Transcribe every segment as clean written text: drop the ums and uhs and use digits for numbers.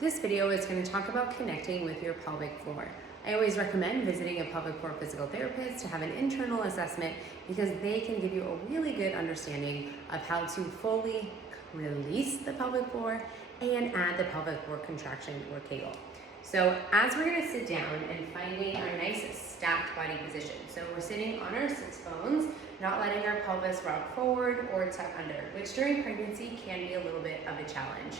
This video is going to talk about connecting with your pelvic floor. I always recommend visiting a pelvic floor physical therapist to have an internal assessment because they can give you a really good understanding of how to fully release the pelvic floor and add the pelvic floor contraction or kegel. So as we're going to sit down and finding our nice stacked body position. So we're sitting on our sits bones, not letting our pelvis rock forward or tuck under, which during pregnancy can be a little bit of a challenge.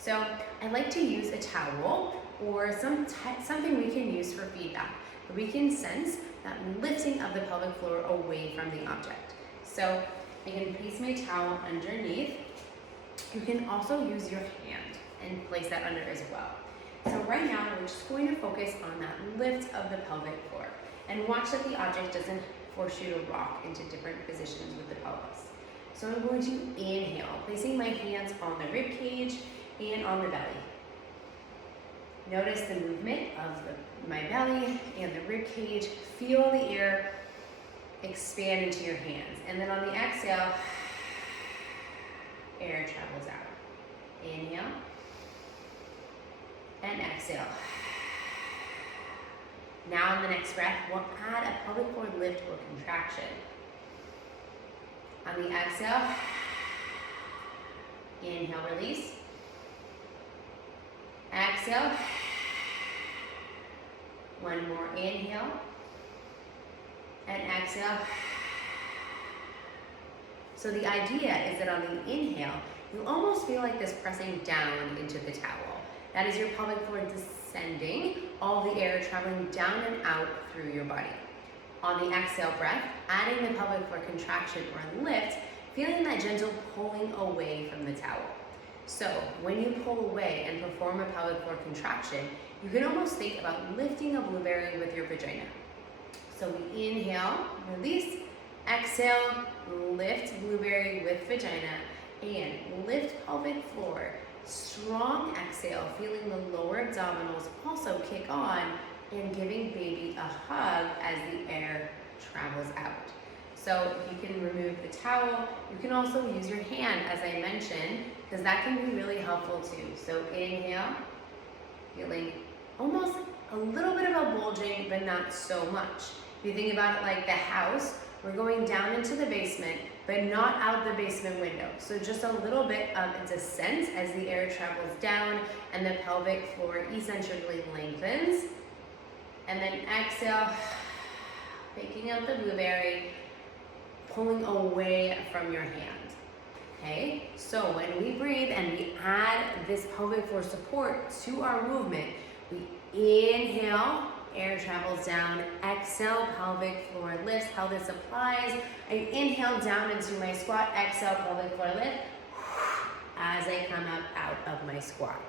So I like to use a towel or something we can use for feedback. We can sense that lifting of the pelvic floor away from the object. So I can place my towel underneath. You can also use your hand and place that under as well. So right now we're just going to focus on that lift of the pelvic floor and watch that the object doesn't force you to rock into different positions with the pelvis. So I'm going to inhale, placing my hands on the rib cage and on the belly. Notice the movement of my belly and the rib cage. Feel the air expand into your hands. And then on the exhale, air travels out. Inhale and exhale. Now in the next breath, we'll add a pelvic floor lift or contraction. On the exhale, inhale, release. Exhale. One more inhale. And exhale. So the idea is that on the inhale, you almost feel like this pressing down into the towel. That is your pelvic floor descending, all the air traveling down and out through your body. On the exhale breath, adding the pelvic floor contraction or lift, feeling that gentle pulling away from the towel. So when you pull away and perform a pelvic floor contraction, you can almost think about lifting a blueberry with your vagina. So we inhale, release, exhale, lift blueberry with vagina, and lift pelvic floor. Strong exhale, feeling the lower abdominals also kick on and giving baby a hug as the air travels out. So you can remove the towel. You can also use your hand, as I mentioned, because that can be really helpful too. So inhale, feeling almost a little bit of a bulging, but not so much. If you think about it like the house, we're going down into the basement, but not out the basement window. So just a little bit of a descent as the air travels down and the pelvic floor eccentrically lengthens. And then exhale, picking up the blueberry, pulling away from your hand. Okay, so when we breathe and we add this pelvic floor support to our movement, we inhale, air travels down, exhale, pelvic floor lifts, how this applies. I inhale down into my squat, exhale, pelvic floor lift, as I come up out of my squat.